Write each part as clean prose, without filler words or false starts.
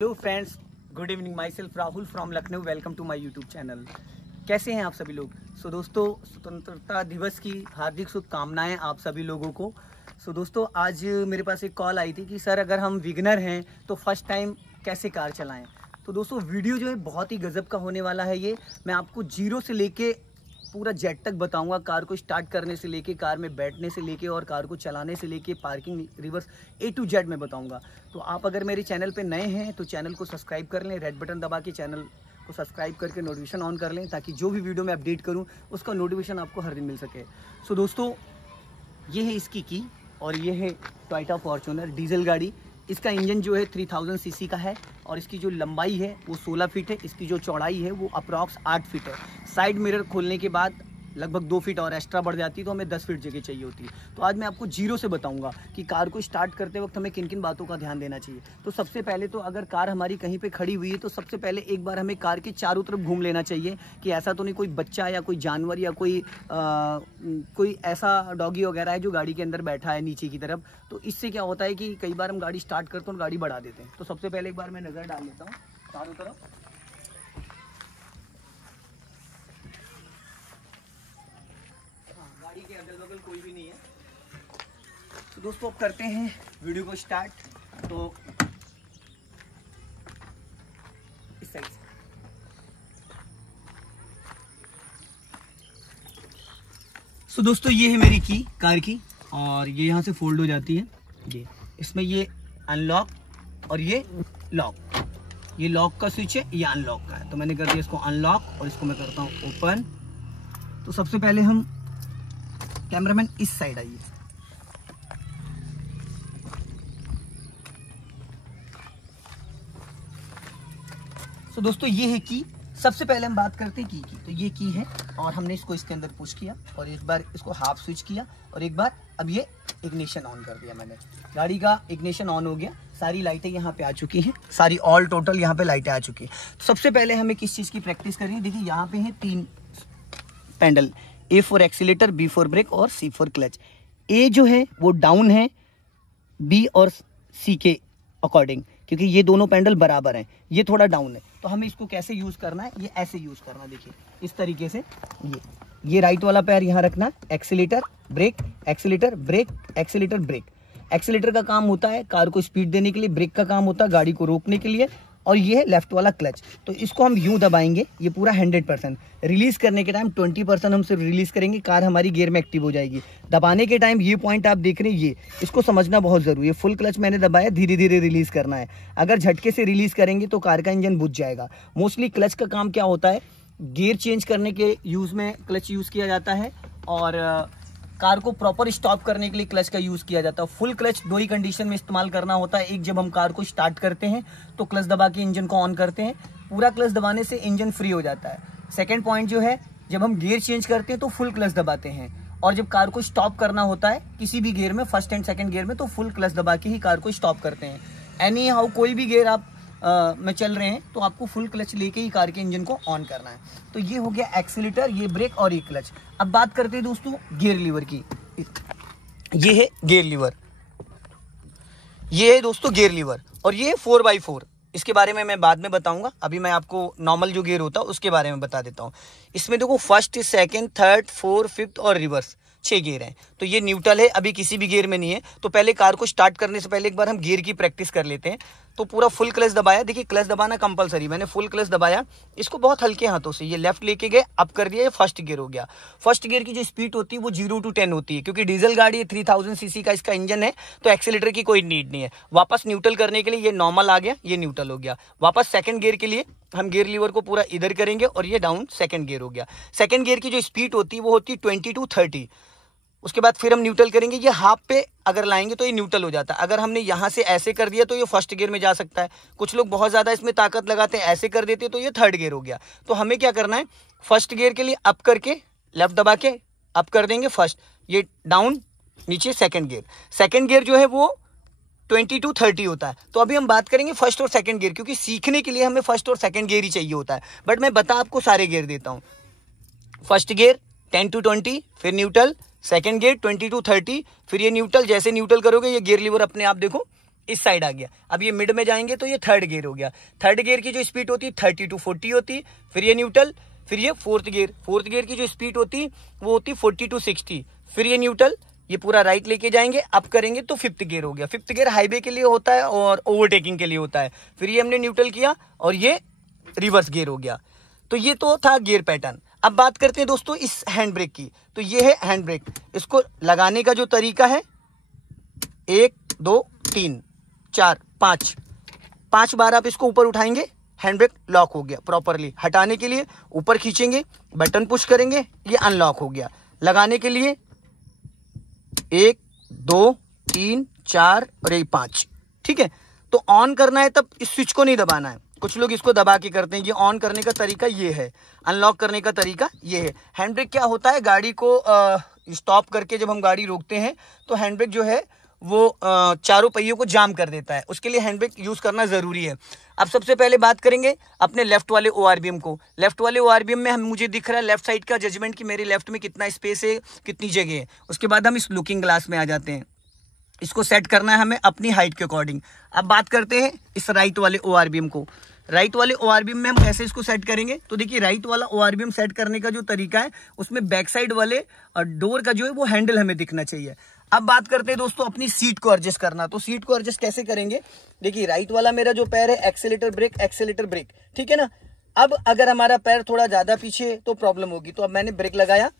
Hello friends, good evening. Myself Rahul from Lucknow. Welcome to my YouTube channel. कैसे हैं आप सभी लोग? दोस्तों, स्वतंत्रता दिवस की हार्दिक शुभकामनाएं आप सभी लोगों को। दोस्तों, आज मेरे पास एक कॉल आई थी कि सर अगर हम विगनर हैं तो फर्स्ट टाइम कैसे कार चलाएं। तो दोस्तों, वीडियो जो है बहुत ही गजब का होने वाला है। ये मैं आपको जीरो से लेके पूरा जेड तक बताऊंगा। कार को स्टार्ट करने से लेके, कार में बैठने से लेके और कार को चलाने से लेके parking, reverse, A to Z में बताऊंगा। तो आप अगर मेरे चैनल पे नए हैं तो चैनल को सब्सक्राइब कर लें, रेड बटन दबा के चैनल को सब्सक्राइब करके नोटिफिकेशन ऑन कर लें, ताकि जो भी वीडियो मैं अपडेट करूं उसका नोटिफिकेशन आपको हर दिन मिल सके। दोस्तों, ये है इसकी की और ये है टोयोटा फॉर्च्यूनर डीजल गाड़ी। इसका इंजन जो है 3000 सीसी का है और इसकी जो लंबाई है वो 16 फीट है। इसकी जो चौड़ाई है वो अप्रॉक्स 8 फीट है। साइड मिरर खोलने के बाद लगभग 2 फीट और एक्स्ट्रा बढ़ जाती है, तो हमें 10 फीट जगह चाहिए होती है। तो आज मैं आपको जीरो से बताऊंगा कि कार को स्टार्ट करते वक्त हमें किन किन बातों का ध्यान देना चाहिए। तो सबसे पहले तो अगर कार हमारी कहीं पे खड़ी हुई है तो सबसे पहले एक बार हमें कार के चारों तरफ घूम लेना चाहिए कि ऐसा तो नहीं कोई बच्चा या कोई जानवर या कोई ऐसा डॉगी वगैरह है जो गाड़ी के अंदर बैठा है नीचे की तरफ। तो इससे क्या होता है कि कई बार हम गाड़ी स्टार्ट करते हैं और गाड़ी बढ़ा देते हैं। तो सबसे पहले एक बार मैं नज़र डाल लेता हूँ चारों तरफ। गाड़ी के अगल बगल कोई भी नहीं है। तो दोस्तों, अब करते हैं वीडियो को स्टार्ट। तो इस साइड से दोस्तों, ये है मेरी की कार की और ये यहाँ से फोल्ड हो जाती है। ये इसमें ये अनलॉक और ये लॉक, ये लॉक का स्विच है, ये अनलॉक का है। तो मैंने कर दिया इसको अनलॉक और इसको मैं करता हूँ ओपन। तो सबसे पहले हम, कैमरामैन इस साइड आइए। तो दोस्तों, ये है की। सबसे पहले हम बात करते हैं की। तो ये की है और हमने इसको इसके अंदर पुश किया और एक बार इसको हाफ स्विच किया और एक बार अब ये इग्निशन ऑन कर दिया मैंने। गाड़ी का इग्निशन ऑन हो गया। सारी लाइटें यहाँ पे आ चुकी हैं, सारी ऑल टोटल यहाँ पे लाइटें आ चुकी हैं। तो सबसे पहले हमें किस चीज़ की प्रैक्टिस करनी है? देखिए, यहाँ पे है 3 pedal, A for accelerator, B for brake और C फॉर क्लच। A जो है वो डाउन है B और C के अकॉर्डिंग, क्योंकि ये दोनों पैडल बराबर हैं। ये थोड़ा डाउन है, तो हमें इसको कैसे यूज करना है? ये ऐसे यूज करना है। देखिए, इस तरीके से ये राइट वाला पैर यहाँ रखना, accelerator brake, accelerator brake, accelerator brake. Accelerator का काम होता है कार को स्पीड देने के लिए, ब्रेक का काम होता है गाड़ी को रोकने के लिए, और ये है लेफ्ट वाला क्लच। तो इसको हम यूं दबाएंगे, ये पूरा 100%। रिलीज करने के टाइम 20% हम सिर्फ रिलीज करेंगे, कार हमारी गियर में एक्टिव हो जाएगी। दबाने के टाइम ये पॉइंट आप देख रहे हैं, ये इसको समझना बहुत जरूरी है। फुल क्लच मैंने दबाया, धीरे धीरे रिलीज करना है। अगर झटके से रिलीज करेंगे तो कार का इंजन बुझ जाएगा। मोस्टली क्लच का काम क्या होता है? गियर चेंज करने के यूज में क्लच यूज किया जाता है और कार को प्रॉपर स्टॉप करने के लिए क्लच का यूज किया जाता है। फुल क्लच 2 ही कंडीशन में इस्तेमाल करना होता है। एक, जब हम कार को स्टार्ट करते हैं तो क्लच दबा के इंजन को ऑन करते हैं, पूरा क्लच दबाने से इंजन फ्री हो जाता है। सेकंड पॉइंट जो है, जब हम गियर चेंज करते हैं तो फुल क्लच दबाते हैं, और जब कार को स्टॉप करना होता है किसी भी गियर में, फर्स्ट एंड सेकंड गियर में, तो फुल क्लच दबा के ही कार को स्टॉप करते हैं। एनी हाउ कोई भी गियर आप में चल रहे हैं तो आपको फुल क्लच लेके ही कार के इंजन को ऑन करना है। तो ये हो गया एक्सीलेटर, ये ब्रेक और ये क्लच। अब बात करते हैं दोस्तों गियर लीवर की। ये है गियर लीवर, ये है दोस्तों गियर लीवर, और ये 4x4। इसके बारे में मैं बाद में बताऊंगा। अभी मैं आपको नॉर्मल जो गियर होता है उसके बारे में बता देता हूं। इसमें देखो, first, second, third, fourth, fifth और रिवर्स 6 गियर हैं। तो ये न्यूट्रल है, अभी किसी भी गियर में नहीं है। तो पहले कार को स्टार्ट करने से पहले एक बार हम गियर की प्रैक्टिस कर लेते हैं। तो पूरा फुल क्लच दबाया। देखिए, क्लच दबाना कंपलसरी, मैंने फुल क्लच दबाया, इसको बहुत हल्के हाथों से ये लेफ्ट लेके गए, अप कर दिया, ये फर्स्ट गियर हो गया। फर्स्ट गियर की जो स्पीड होती है वो 0 to 10 होती है, क्योंकि डीजल गाड़ी है, 3000 सीसी का इसका इंजन है, तो एक्सीलेटर की कोई नीड नहीं है। वापस न्यूट्रल करने के लिए ये नॉर्मल आ गया, ये न्यूट्रल हो गया। वापस सेकंड गियर के लिए हम गियर लीवर को पूरा इधर करेंगे और ये डाउन सेकंड गियर हो गया। सेकंड गियर की जो स्पीड होती है वो होती है 20 to 30। उसके बाद फिर हम न्यूट्रल करेंगे, ये हाफ पे अगर लाएंगे तो ये न्यूट्रल हो जाता है। अगर हमने यहाँ से ऐसे कर दिया तो ये फर्स्ट गियर में जा सकता है। कुछ लोग बहुत ज़्यादा इसमें ताकत लगाते हैं, ऐसे कर देते तो ये थर्ड गियर हो गया। तो हमें क्या करना है? फर्स्ट गियर के लिए अप करके लेफ्ट दबा के अप कर देंगे फर्स्ट, ये डाउन, नीचे सेकंड गियर। सेकंड गियर जो है वो 20 to 30 होता है। तो अभी हम बात करेंगे फर्स्ट और सेकंड गियर, क्योंकि सीखने के लिए हमें फर्स्ट और सेकंड गियर ही चाहिए होता है। बट मैं बता आपको सारे गियर देता हूँ। फर्स्ट गियर 10 to 20, फिर न्यूट्रल, सेकंड गियर 20 to 30, फिर ये न्यूट्रल। जैसे न्यूट्रल करोगे ये गियर लीवर अपने आप देखो इस साइड आ गया। अब ये मिड में जाएंगे तो ये थर्ड गियर हो गया। थर्ड गियर की जो स्पीड होती है 30 to 40 होती, फिर ये न्यूट्रल, फिर ये फोर्थ गियर की जो स्पीड होती वो होती 40 to 60, फिर ये न्यूट्रल, ये पूरा राइट लेके जाएंगे, अप करेंगे तो फिफ्थ गियर हो गया। फिफ्थ गियर हाईवे के लिए होता है और ओवरटेकिंग के लिए होता है। फिर ये हमने न्यूट्रल किया और ये रिवर्स गियर हो गया। तो ये तो था गियर पैटर्न। अब बात करते हैं दोस्तों इस हैंड ब्रेक की। तो ये है हैंड ब्रेक। इसको लगाने का जो तरीका है 1 2 3 4 5 बार आप इसको ऊपर उठाएंगे, हैंड ब्रेक लॉक हो गया प्रॉपरली। हटाने के लिए ऊपर खींचेंगे, बटन पुश करेंगे, ये अनलॉक हो गया। लगाने के लिए 1 2 3 4 और 5, ठीक है। तो ऑन करना है तब इस स्विच को नहीं दबाना है। कुछ लोग इसको दबा के करते हैं। ये ऑन करने का तरीका ये है, अनलॉक करने का तरीका ये है। हैंड ब्रेक क्या होता है, गाड़ी को स्टॉप करके जब हम गाड़ी रोकते हैं तो हैंड ब्रेक जो है वो चारों पहियों को जाम कर देता है। उसके लिए हैंड ब्रेक यूज करना जरूरी है। अब सबसे पहले बात करेंगे अपने लेफ्ट वाले ORBM को। लेफ्ट वाले ORBM में मुझे दिख रहा है लेफ्ट साइड का जजमेंट कि मेरे लेफ्ट में कितना स्पेस है, कितनी जगह है। उसके बाद हम इस लुकिंग ग्लास में आ जाते हैं। इसको सेट करना है हमें अपनी हाइट के अकॉर्डिंग। अब बात करते हैं इस राइट वाले ORBM को। राइट वाले ORBM में हम कैसे इसको सेट करेंगे, तो देखिए राइट वाला ORBM सेट करने का जो तरीका है उसमें बैक साइड वाले डोर का जो है वो हैंडल हमें दिखना चाहिए। अब बात करते हैं दोस्तों अपनी सीट को एडजस्ट करना। तो सीट को एडजस्ट कैसे करेंगे, देखिए राइट वाला मेरा जो पैर है एक्सेलेटर ब्रेक, ठीक है ना। अब अगर हमारा पैर थोड़ा ज्यादा पीछे तो प्रॉब्लम होगी। तो अब मैंने ब्रेक लगाया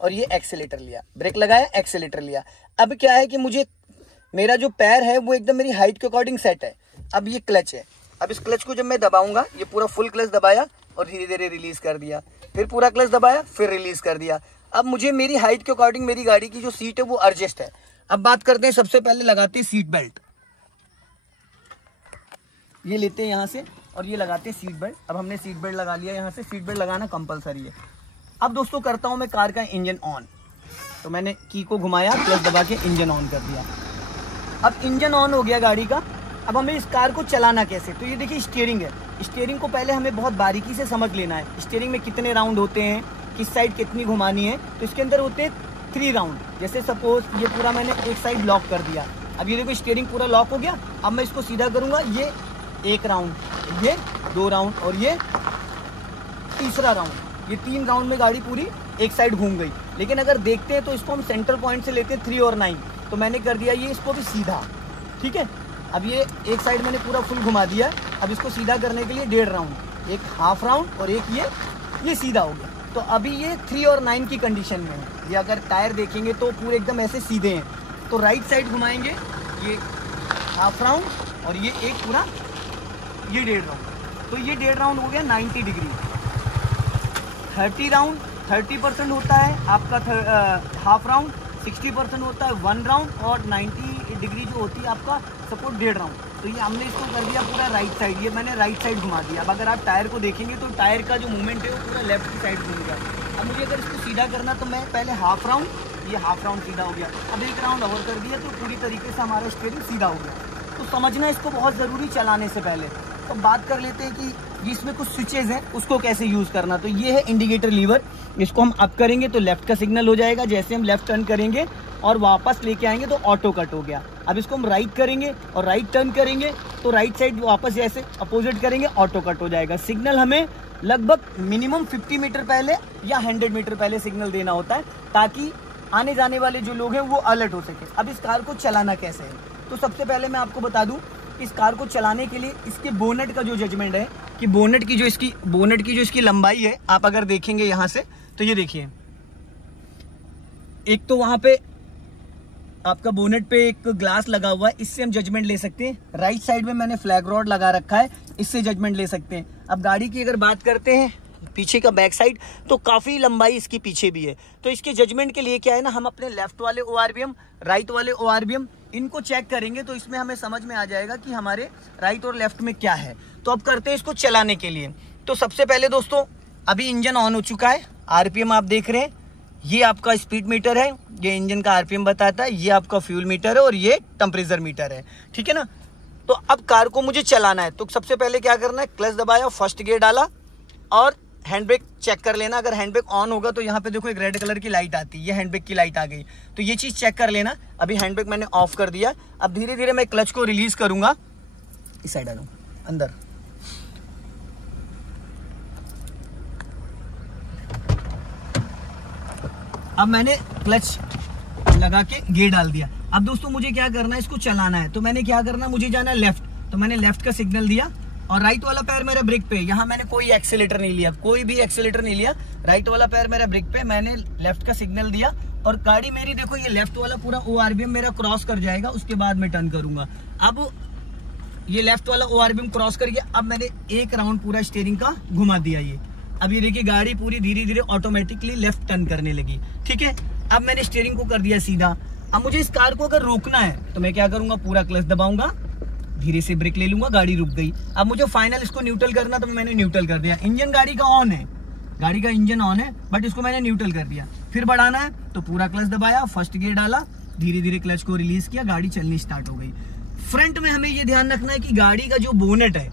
और ये एक्सेलेटर लिया, ब्रेक लगाया एक्सेलेटर लिया। अब क्या है कि मुझे मेरा जो पैर है वो एकदम मेरी हाइट के अकॉर्डिंग सेट है। अब ये क्लच है, अब इस क्लच को जब मैं दबाऊंगा, ये पूरा फुल क्लच दबाया और धीरे धीरे रिलीज कर दिया, फिर पूरा क्लच दबाया फिर रिलीज कर दिया। अब मुझे मेरी हाइट के अकॉर्डिंग मेरी गाड़ी की जो सीट है वो एडजस्ट है। अब बात करते हैं, सबसे पहले लगाते हैं सीट बेल्ट। ये लेते हैं यहाँ से और ये लगाते हैं सीट बेल्ट। अब हमने सीट बेल्ट लगा लिया, यहाँ से सीट बेल्ट लगाना कंपलसरी है। अब दोस्तों करता हूँ मैं कार का इंजन ऑन। तो मैंने की को घुमाया, क्लच दबा के इंजन ऑन कर दिया। अब इंजन ऑन हो गया गाड़ी का। अब हमें इस कार को चलाना कैसे, तो ये देखिए स्टीयरिंग है। स्टीयरिंग को पहले हमें बहुत बारीकी से समझ लेना है। स्टीयरिंग में कितने राउंड होते हैं, किस साइड कितनी घुमानी है। तो इसके अंदर होते हैं 3 राउंड। जैसे सपोज ये पूरा मैंने एक साइड लॉक कर दिया। अब ये देखो स्टीयरिंग पूरा लॉक हो गया। अब मैं इसको सीधा करूंगा, ये 1 राउंड, ये 2 राउंड और ये तीसरा राउंड। ये 3 राउंड में गाड़ी पूरी एक साइड घूम गई। लेकिन अगर देखते हैं तो इसको हम सेंट्रल पॉइंट से लेते हैं 3 और 9। तो मैंने कर दिया ये इसको भी सीधा, ठीक है। अब ये एक साइड मैंने पूरा फुल घुमा दिया। अब इसको सीधा करने के लिए 1.5 राउंड, एक हाफ राउंड और एक ये सीधा हो गया। तो अभी ये 3 और 9 की कंडीशन में है। ये अगर टायर देखेंगे तो पूरे एकदम ऐसे सीधे हैं। तो राइट साइड घुमाएंगे, ये हाफ राउंड और ये एक पूरा ये 1.5 राउंड। तो ये 1.5 राउंड हो गया 90 डिग्री। 30 राउंड 30% होता है आपका हाफ राउंड, 60% होता है 1 राउंड और 90 डिग्री जो होती है आपका सपोर्ट 1.5 राउंड। तो ये हमने इसको कर दिया पूरा राइट साइड। ये मैंने राइट साइड घुमा दिया। अब अगर आप टायर को देखेंगे तो टायर का जो मूवमेंट है वो पूरा लेफ्ट की साइड घूम गया। अब मुझे अगर इसको सीधा करना तो मैं पहले हाफ राउंड, ये हाफ राउंड सीधा हो गया। अब 1 राउंड और कर दिया तो पूरी तरीके से हमारा स्टीयरिंग सीधा हो गया। तो समझना इसको बहुत ज़रूरी चलाने से पहले। तो बात कर लेते हैं कि इसमें कुछ स्विचेज हैं उसको कैसे यूज़ करना। तो ये है इंडिकेटर लीवर। इसको हम अप करेंगे तो लेफ्ट का सिग्नल हो जाएगा। जैसे हम लेफ्ट टर्न करेंगे और वापस लेके आएंगे तो ऑटो कट हो गया। अब इसको हम राइट करेंगे और राइट टर्न करेंगे तो राइट साइड वापस जैसे अपोजिट करेंगे ऑटो कट हो जाएगा। सिग्नल हमें लगभग मिनिमम 50 मीटर पहले या 100 मीटर पहले सिग्नल देना होता है ताकि आने जाने वाले जो लोग हैं वो अलर्ट हो सके। अब इस कार को चलाना कैसे है, तो सबसे पहले मैं आपको बता दूं, इस कार को चलाने के लिए इसके बोनेट का जो जजमेंट है कि बोनेट की जो इसकी लंबाई है, आप अगर देखेंगे यहाँ से तो ये देखिए, एक तो वहां पे आपका बोनेट पे एक ग्लास लगा हुआ है, इससे हम जजमेंट ले सकते हैं। राइट साइड में मैंने फ्लैग रॉड लगा रखा है, इससे जजमेंट ले सकते हैं। अब गाड़ी की अगर बात करते हैं पीछे का बैक साइड, तो काफी लंबाई इसकी पीछे भी है। तो इसके जजमेंट के लिए क्या है ना, हम अपने लेफ्ट वाले ORBM, राइट वाले ORBM इनको चेक करेंगे तो इसमें हमें समझ में आ जाएगा कि हमारे राइट और लेफ्ट में क्या है। तो अब करते हैं इसको चलाने के लिए। तो सबसे पहले दोस्तों अभी इंजन ऑन हो चुका है, RPM आप देख रहे हैं, ये आपका स्पीड मीटर है, ये इंजन का RPM बताता है, ये आपका फ्यूल मीटर है और ये टेम्परेचर मीटर है, ठीक है ना। तो अब कार को मुझे चलाना है, तो सबसे पहले क्या करना है, क्लच दबाया, फर्स्ट गियर डाला और हैंड ब्रेक चेक कर लेना। अगर हैंड ब्रेक ऑन होगा तो यहाँ पे देखो एक रेड कलर की लाइट आती है, ये हैंड ब्रेक की लाइट आ गई, तो ये चीज़ चेक कर लेना। अभी हैंड ब्रेक मैंने ऑफ कर दिया। अब धीरे धीरे मैं क्लच को रिलीज करूंगा, इस साइड आ जाऊं अंदर। अब मैंने क्लच लगा के गियर डाल दिया। अब दोस्तों मुझे क्या करना है, इसको चलाना है। तो मैंने क्या करना, मुझे जाना है लेफ्ट, तो मैंने लेफ्ट का सिग्नल दिया और राइट वाला पैर मेरा ब्रेक पे। यहाँ मैंने कोई एक्सीलेटर नहीं लिया, कोई भी एक्सीलेटर नहीं लिया, राइट वाला पैर मेरा ब्रेक पे। मैंने लेफ्ट का सिग्नल दिया और गाड़ी मेरी देखो ये लेफ्ट वाला पूरा ORBM मेरा क्रॉस कर जाएगा, उसके बाद मैं टर्न करूंगा। अब ये लेफ्ट वाला ORBM क्रॉस कर गया। अब मैंने एक राउंड पूरा स्टीयरिंग का घुमा दिया ये। अब ये देखिए गाड़ी पूरी धीरे धीरे ऑटोमेटिकली लेफ्ट टर्न करने लगी, ठीक है। अब मैंने स्टीयरिंग को कर दिया सीधा। अब मुझे इस कार को अगर रोकना है तो मैं क्या करूंगा, पूरा क्लच दबाऊंगा, धीरे से ब्रेक ले लूंगा, गाड़ी रुक गई। अब मुझे फाइनल इसको न्यूट्रल करना, तो मैंने न्यूट्रल कर दिया। इंजन गाड़ी का ऑन है, गाड़ी का इंजन ऑन है, बट इसको मैंने न्यूट्रल कर दिया। फिर बढ़ाना है तो पूरा क्लच दबाया, फर्स्ट गियर डाला, धीरे धीरे क्लच को रिलीज किया, गाड़ी चलनी स्टार्ट हो गई। फ्रंट में हमें ये ध्यान रखना है कि गाड़ी का जो बोनेट है,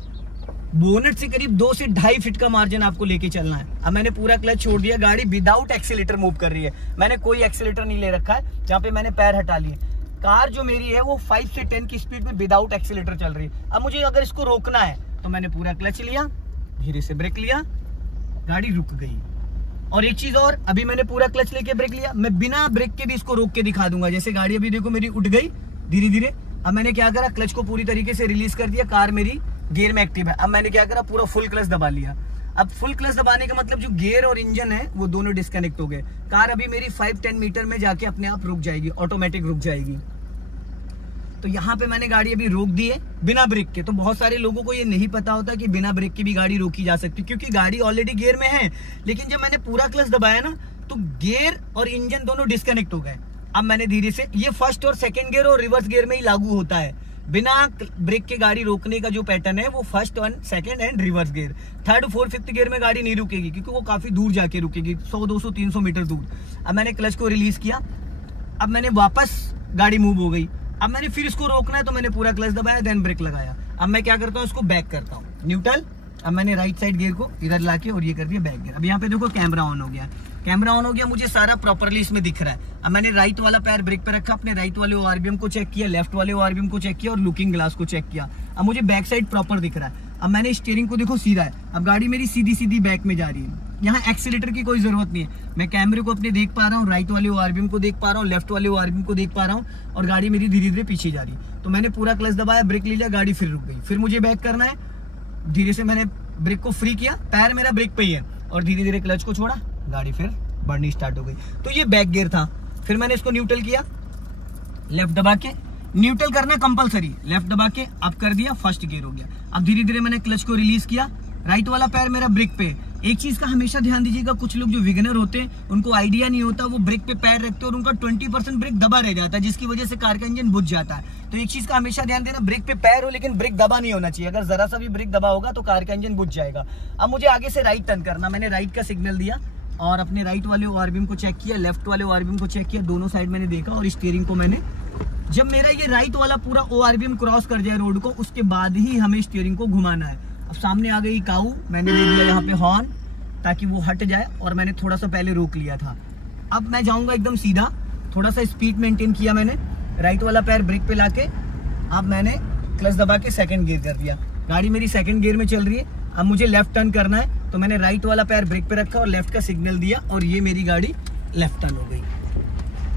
बोनेट से करीब 2 से 2.5 फीट का मार्जिन आपको लेके चलना है। अब मैंने पूरा क्लच छोड़ दिया, गाड़ी विदाउट एक्सीलेटर मूव कर रही है। मैंने कोई एक्सीलेटर नहीं ले रखा है, जहाँ पे मैंने पैर हटा लिए। कार जो मेरी है वो 5 से 10 की स्पीड में विदाउट एक्सीलेटर चल रही है। अब मुझे अगर इसको रोकना है तो मैंने पूरा क्लच लिया, धीरे से ब्रेक लिया, गाड़ी रुक गई। और एक चीज और, अभी मैंने पूरा क्लच लेके ब्रेक लिया, मैं बिना ब्रेक के भी इसको रोक के दिखा दूंगा। जैसे गाड़ी अभी देखो मेरी उठ गई धीरे धीरे। अब मैंने क्या करा, क्लच को पूरी तरीके से रिलीज कर दिया, कार मेरी गियर में एक्टिव है। अब मैंने क्या करा, पूरा फुल क्लच दबा लिया। अब फुल क्लच दबाने का मतलब जो गियर और इंजन है वो दोनों डिस्कनेक्ट हो गए। कार अभी मेरी 5-10 मीटर में जाके अपने आप रुक जाएगी, ऑटोमेटिक रुक जाएगी। तो यहाँ पे मैंने गाड़ी अभी रोक दी है बिना ब्रेक के। तो बहुत सारे लोगों को ये नहीं पता होता कि बिना ब्रेक के भी गाड़ी रोकी जा सकती, क्योंकि गाड़ी ऑलरेडी गियर में है। लेकिन जब मैंने पूरा क्लच दबाया ना, तो गियर और इंजन दोनों डिस्कनेक्ट हो गए। अब मैंने धीरे से, ये फर्स्ट और सेकंड गियर और रिवर्स गियर में ही लागू होता है। बिना ब्रेक के गाड़ी रोकने का जो पैटर्न है वो फर्स्ट और second and reverse gear. Third, fourth, fifth gear में गाड़ी नहीं रुकेगी, क्योंकि वो काफी दूर जाके रुकेगी, 100, 200, 300 मीटर दूर। अब मैंने क्लच को रिलीज किया, अब मैंने वापस गाड़ी मूव हो गई। अब मैंने फिर इसको रोकना है तो मैंने पूरा क्लच दबाया, देन ब्रेक लगाया। अब मैं क्या करता हूँ, इसको बैक करता हूँ, न्यूट्रल। अब मैंने राइट साइड गियर को इधर लाके और ये कर दिया बैक गियर। अब यहाँ पे देखो कैमरा ऑन हो गया, कैमरा ऑन हो गया, मुझे सारा प्रॉपर्ली इसमें दिख रहा है। अब मैंने राइट वाला पैर ब्रेक पे रखा, अपने राइट वाले ORBM को चेक किया, लेफ्ट वाले ORBM को चेक किया और लुकिंग ग्लास को चेक किया। अब मुझे बैक साइड प्रॉपर दिख रहा है। अब मैंने स्टीयरिंग को देखो सीधा है, अब गाड़ी मेरी सीधी सीधी बैक में जा रही है। यहाँ एक्सीलेटर की कोई जरूरत नहीं है। मैं कैमरे को अपने देख पा रहा हूँ, राइट वाले ORBM को देख पा रहा हूँ, लेफ्ट वाले ORBM को देख पा रहा हूँ, और गाड़ी मेरी धीरे धीरे पीछे जा रही है। तो मैंने पूरा क्लच दबाया, ब्रेक ले लिया, गाड़ी फिर रुक गई। फिर मुझे बैक करना है, धीरे से मैंने ब्रेक को फ्री किया, पैर मेरा ब्रेक पे ही है, और धीरे धीरे क्लच को छोड़ा, गाड़ी फिर बढ़नी स्टार्ट हो गई। तो ये बैक गियर था। फिर मैंने इसको न्यूट्रल किया, लेफ्ट दबा के, न्यूट्रल करना कंपलसरी, लेफ्ट दबा के अब कर दिया, फर्स्ट गियर हो गया। अब धीरे धीरे मैंने क्लच को रिलीज किया, राइट वाला पैर मेरा ब्रेक पे। एक चीज का हमेशा ध्यान दीजिएगा, कुछ लोग जो बिगिनर होते हैं उनको आइडिया नहीं होता, वो ब्रेक पे पैर रखते हैं और उनका 20% ब्रेक दबा रह जाता है, जिसकी वजह से कार का इंजन बुझ जाता है। तो एक चीज का हमेशा ध्यान देना, ब्रेक पे पैर हो लेकिन ब्रेक दबा नहीं होना चाहिए। अगर जरा सा भी ब्रेक दबा होगा तो कार का इंजन बुझ जाएगा। अब मुझे आगे से राइट टर्न करना, मैंने राइट का सिग्नल दिया और अपने राइट वाले ORBM को चेक किया, लेफ्ट वाले ORBM को चेक किया, दोनों साइड मैंने देखा, और स्टीयरिंग को मैंने, जब मेरा ये राइट वाला पूरा ORBM क्रॉस कर जाए रोड को, उसके बाद ही हमें स्टीयरिंग को घुमाना है। अब सामने आ गई काऊ, मैंने दे दिया यहाँ पे हॉर्न ताकि वो हट जाए, और मैंने थोड़ा सा पहले रोक लिया था। अब मैं जाऊंगा एकदम सीधा, थोड़ा सा स्पीड मेंटेन किया मैंने, राइट वाला पैर ब्रेक पे लाके अब मैंने क्लच दबा के सेकंड गियर कर दिया। गाड़ी मेरी सेकंड गियर में चल रही है। अब मुझे लेफ्ट टर्न करना है तो मैंने राइट वाला पैर ब्रेक पे रखा और लेफ्ट का सिग्नल दिया, और ये मेरी गाड़ी लेफ्ट टर्न हो गई।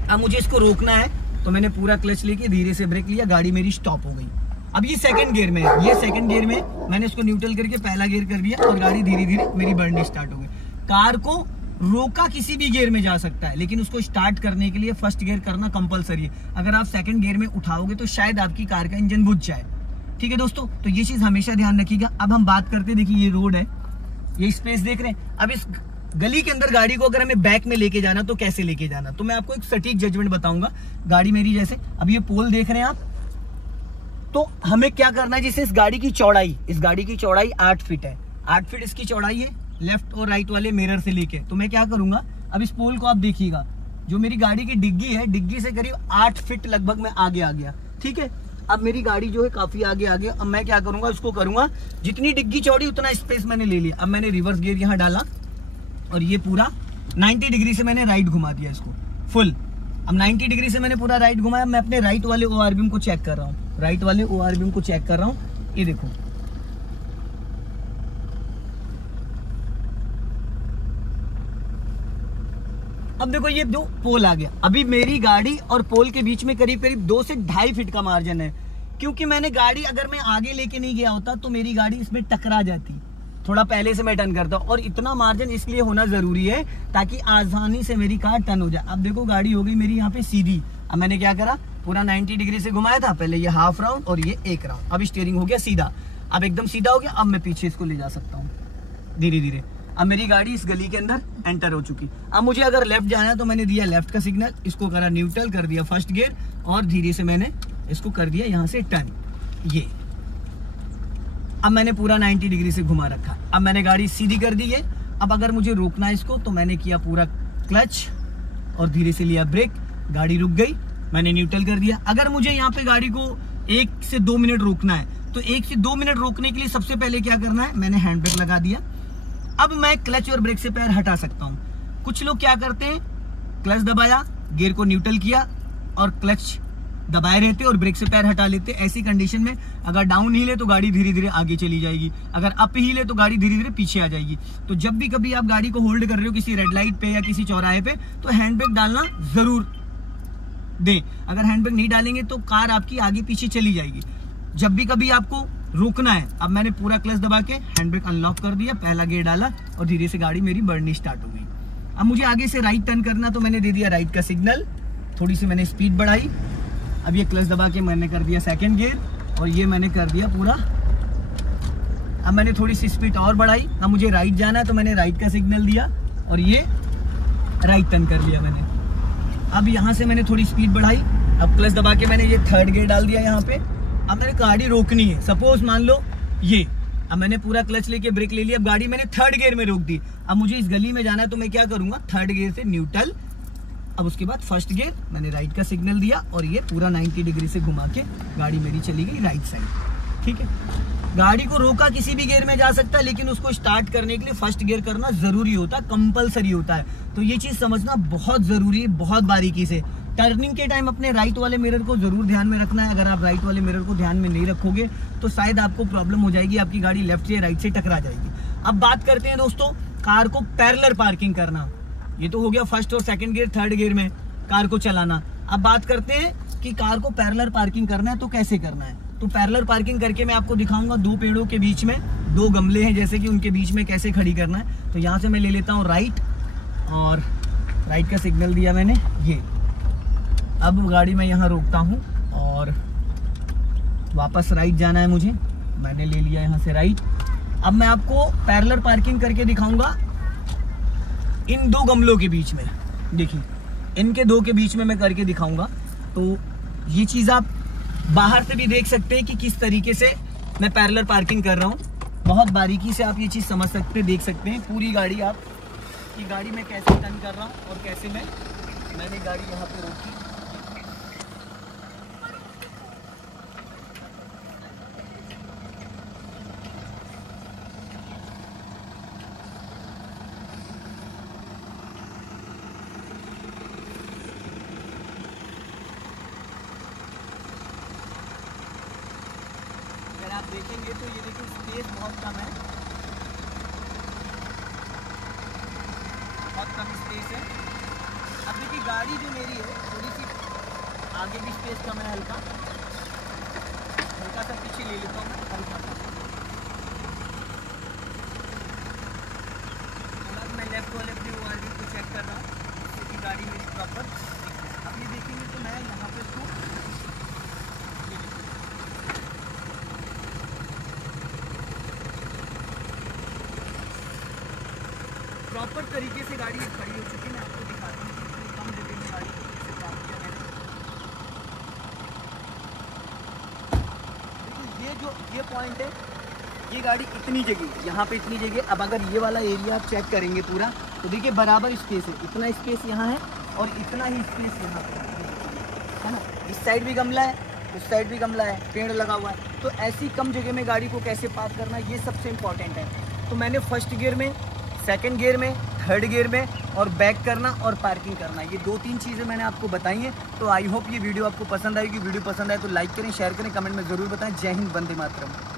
अब मुझे इसको रोकना है तो मैंने पूरा क्लच लेके धीरे से ब्रेक लिया, गाड़ी मेरी स्टॉप हो गई। अब ये सेकंड गियर में है, ये सेकंड गियर में मैंने इसको न्यूट्रल करके पहला गियर कर दिया और गाड़ी धीरे धीरे मेरी बढ़नी स्टार्ट हो गई। कार को रोका किसी भी गियर में जा सकता है, लेकिन उसको स्टार्ट करने के लिए फर्स्ट गियर करना कंपलसरी है। अगर आप सेकंड गियर में उठाओगे तो शायद आपकी कार का इंजन बुझ जाए। ठीक है दोस्तों, तो ये चीज हमेशा ध्यान रखिएगा। अब हम बात करते हैं, देखिए ये रोड है, ये स्पेस देख रहे हैं। अब इस गली के अंदर गाड़ी को अगर हमें बैक में लेके जाना तो कैसे लेके जाना, तो मैं आपको एक सटीक जजमेंट बताऊंगा। गाड़ी मेरी जैसे, अब ये पोल देख रहे हैं आप, तो हमें क्या करना है, जैसे इस गाड़ी की चौड़ाई, इस गाड़ी की चौड़ाई 8 फीट है, 8 फीट इसकी चौड़ाई है लेफ्ट और राइट वाले मिरर से लेके। तो मैं क्या करूंगा, अब इस पोल को आप देखिएगा, जो मेरी गाड़ी की डिग्गी है, डिग्गी से करीब 8 फीट लगभग मैं आगे आ गया। ठीक है, अब मेरी गाड़ी जो है काफी आगे आ गया। अब मैं क्या करूंगा, उसको करूंगा जितनी डिग्गी चौड़ी उतना स्पेस मैंने ले लिया। अब मैंने रिवर्स गियर यहाँ डाला, और ये पूरा 90 डिग्री से मैंने राइट घुमा दिया इसको फुल। अब 90 डिग्री से मैंने पूरा राइट घुमाया। मैं अपने राइट वाले ORBM को चेक कर रहा हूँ, राइट वाले ORBM को चेक कर रहा हूँ। ये देखो, अब देखो ये दो पोल आ गया। अभी मेरी गाड़ी और पोल के बीच में करीब करीब 2 से 2.5 फीट का मार्जिन है, क्योंकि मैंने गाड़ी अगर मैं आगे लेके नहीं गया होता तो मेरी गाड़ी इसमें टकरा जाती। थोड़ा पहले से मैं टर्न करता हूँ, और इतना मार्जिन इसलिए होना जरूरी है ताकि आसानी से मेरी कार टर्न हो जाए। अब देखो गाड़ी हो गई मेरी यहाँ पे सीधी। अब मैंने क्या करा, पूरा 90 डिग्री से घुमाया था, पहले ये हाफ राउंड और ये 1 राउंड। अब स्टीयरिंग हो गया सीधा, अब एकदम सीधा हो गया। अब मैं पीछे इसको ले जा सकता हूँ धीरे धीरे। अब मेरी गाड़ी इस गली के अंदर एंटर हो चुकी। अब मुझे अगर लेफ्ट जाना है तो मैंने दिया लेफ्ट का सिग्नल, इसको करा न्यूट्रल, कर दिया फर्स्ट गियर, और धीरे से मैंने इसको कर दिया यहाँ से टर्न। ये अब मैंने पूरा 90 डिग्री से घुमा रखा। अब मैंने गाड़ी सीधी कर दी है। अब अगर मुझे रोकना है इसको तो मैंने किया पूरा क्लच और धीरे से लिया ब्रेक, गाड़ी रुक गई, मैंने न्यूट्रल कर दिया। अगर मुझे यहाँ पे गाड़ी को 1 से 2 मिनट रोकना है तो 1 से 2 मिनट रोकने के लिए सबसे पहले क्या करना है, मैंने हैंड ब्रेक लगा दिया। अब मैं क्लच और ब्रेक से पैर हटा सकता हूँ। कुछ लोग क्या करते हैं, क्लच दबाया, गियर को न्यूट्रल किया और क्लच दबाए रहते और ब्रेक से पैर हटा लेते। ऐसी कंडीशन में अगर डाउन हिले तो गाड़ी धीरे धीरे आगे चली जाएगी, अगर अप हिले तो गाड़ी धीरे धीरे पीछे आ जाएगी। तो जब भी कभी आप गाड़ी को होल्ड कर रहे हो किसी रेड लाइट पे या किसी चौराहे पे, तो हैंड ब्रेक डालना जरूर दें। अगर हैंड ब्रेक नहीं डालेंगे तो कार आपकी आगे पीछे चली जाएगी। जब भी कभी आपको रोकना है, अब मैंने पूरा क्लच दबा के हैंड ब्रेक अनलॉक कर दिया, पहला गियर डाला और धीरे से गाड़ी मेरी बढ़नी स्टार्ट हो गई। अब मुझे आगे से राइट टर्न करना, तो मैंने दे दिया राइट का सिग्नल, थोड़ी सी मैंने स्पीड बढ़ाई। अब ये क्लच दबा के मैंने कर दिया सेकंड गियर और ये मैंने कर दिया पूरा। अब मैंने थोड़ी सी स्पीड और बढ़ाई। अब मुझे राइट जाना है तो मैंने राइट का सिग्नल दिया और ये राइट टर्न कर लिया मैंने। अब यहाँ से मैंने थोड़ी स्पीड बढ़ाई। अब क्लच दबा के मैंने ये थर्ड गियर डाल दिया यहाँ पे। अब मैंने गाड़ी रोकनी है, सपोज मान लो ये, अब मैंने पूरा क्लच लेके ब्रेक ले लिया, अब गाड़ी मैंने थर्ड गियर में रोक दी। अब मुझे इस गली में जाना है तो मैं क्या करूंगा, थर्ड गियर से न्यूट्रल, अब उसके बाद फर्स्ट गियर, मैंने राइट का सिग्नल दिया और ये पूरा 90 डिग्री से घुमा के गाड़ी मेरी चली गई राइट साइड। ठीक है, गाड़ी को रोका किसी भी गियर में जा सकता है, लेकिन उसको स्टार्ट करने के लिए फर्स्ट गियर करना जरूरी होता है, कंपलसरी होता है। तो ये चीज समझना बहुत जरूरी है, बहुत बारीकी से। टर्निंग के टाइम अपने राइट वाले मिरर को जरूर ध्यान में रखना है। अगर आप राइट वाले मिरर को ध्यान में नहीं रखोगे तो शायद आपको प्रॉब्लम हो जाएगी, आपकी गाड़ी लेफ्ट से राइट से टकरा जाएगी। अब बात करते हैं दोस्तों कार को पैरेलल पार्किंग करना। ये तो हो गया फर्स्ट और सेकंड गियर, थर्ड गियर में कार को चलाना। अब बात करते हैं कि कार को पैरेलल पार्किंग करना है तो कैसे करना है। तो पैरेलल पार्किंग करके मैं आपको दिखाऊंगा, 2 पेड़ों के बीच में 2 गमले हैं, जैसे कि उनके बीच में कैसे खड़ी करना है। तो यहाँ से मैं ले लेता हूँ राइट, और राइट का सिग्नल दिया मैंने ये। अब गाड़ी मैं यहाँ रोकता हूँ और वापस राइट जाना है मुझे, मैंने ले लिया यहाँ से राइट। अब मैं आपको पैरेलल पार्किंग करके दिखाऊंगा इन 2 गमलों के बीच में। देखिए इनके 2 के बीच में मैं करके दिखाऊंगा। तो ये चीज़ आप बाहर से भी देख सकते हैं कि किस तरीके से मैं पैरेलल पार्किंग कर रहा हूँ। बहुत बारीकी से आप ये चीज़ समझ सकते हैं, देख सकते हैं पूरी गाड़ी, आप की गाड़ी में कैसे टर्न कर रहा हूँ और कैसे मैंने गाड़ी यहाँ पे रोकी। आप देखेंगे तो ये देखिए स्पेस बहुत कम है, बहुत कम स्पेस है। अब देखिए गाड़ी जो मेरी है थोड़ी सी आगे भी स्पेस कम है, हल्का सा पीछे ले लेता हूँ मैं, हल्का सा। अब मैं लेफ्ट वाले अपने ORBM को चेक कर रहा हूँ क्योंकि गाड़ी मेरी प्रॉपर। अब ये देखेंगे तो मैं यहाँ पे इसको प्रॉपर तरीके से गाड़ी खड़ी हो चुकी है। मैं आपको दिखाता हूँ कि कम जगह में गाड़ी को कैसे प्राप्त किया मैंने। देखिए ये पॉइंट है, ये गाड़ी इतनी जगह, यहाँ पे इतनी जगह। अब अगर ये वाला एरिया आप चेक करेंगे पूरा, तो देखिए बराबर स्पेस है, इतना स्पेस यहाँ है और इतना ही स्पेस यहाँ पर है ना। इस साइड भी गमला है, उस साइड भी गमला है, पेड़ लगा हुआ है। तो ऐसी कम जगह में गाड़ी को कैसे पार्क करना, ये सबसे इम्पॉर्टेंट है। तो मैंने फर्स्ट गियर में, सेकंड गियर में, थर्ड गियर में, और बैक करना और पार्किंग करना, ये 2-3 चीज़ें मैंने आपको बताई हैं। तो आई होप ये वीडियो आपको पसंद आएगी। वीडियो पसंद आए तो लाइक करें, शेयर करें, कमेंट में ज़रूर बताएं। जय हिंद, वंदे मातरम।